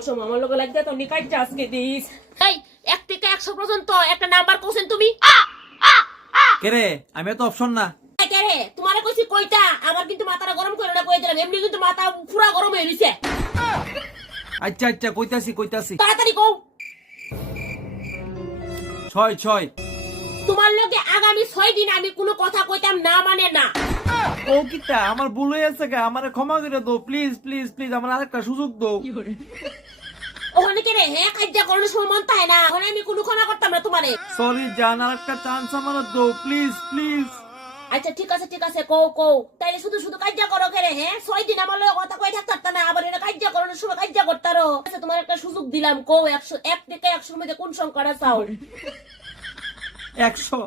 আমার লোক লাগছে তো নিকাইটা আজকে দিস। এই 1 থেকে 100 পর্যন্ত একটা নাম্বার কোছেন তুমি? কেরে আমি তো অপশন না কে রে তোমারে কইছি কইতা, আমার কিন্তু মাথাটা গরম করে না কই দিলাম, এমনি কিন্তু মাথা পুরা গরম হয়ে গেছে। আচ্ছা আচ্ছা কইতাছি তাড়াতাড়ি কও। 6 তোমার লগে আগামী 6 দিন আমি কোনো কথা কইতাম না, মানে না। ও কিটা আমার ভুল হয়ে গেছে গা, আমারে ক্ষমা করে দাও প্লিজ প্লিজ প্লিজ, আমার আরেকটা সুযোগ দাও। ওখানে কে রে হ্যাঁ কাজ্জা করার সময় মন তাই না, ওখানে আমি কোনো ক্ষমা করতাম না তোমারে। সরি জান, আরেকটা চান্স আমার দাও প্লিজ প্লিজ। আচ্ছা ঠিক আছে কও কও, তাইলে শুধু শুধু কাজ্জা করো কে রে? হ্যাঁ 6 দিন আমার লগে কথা কই থাকতা না, আবার এটা কাজ্জা করার সময় কাজ্জা করতারো। আচ্ছা তোমার একটা সুযোগ দিলাম, কও 1 থেকে 100 মধ্যে কোন সংখ্যাটা চাও? 100।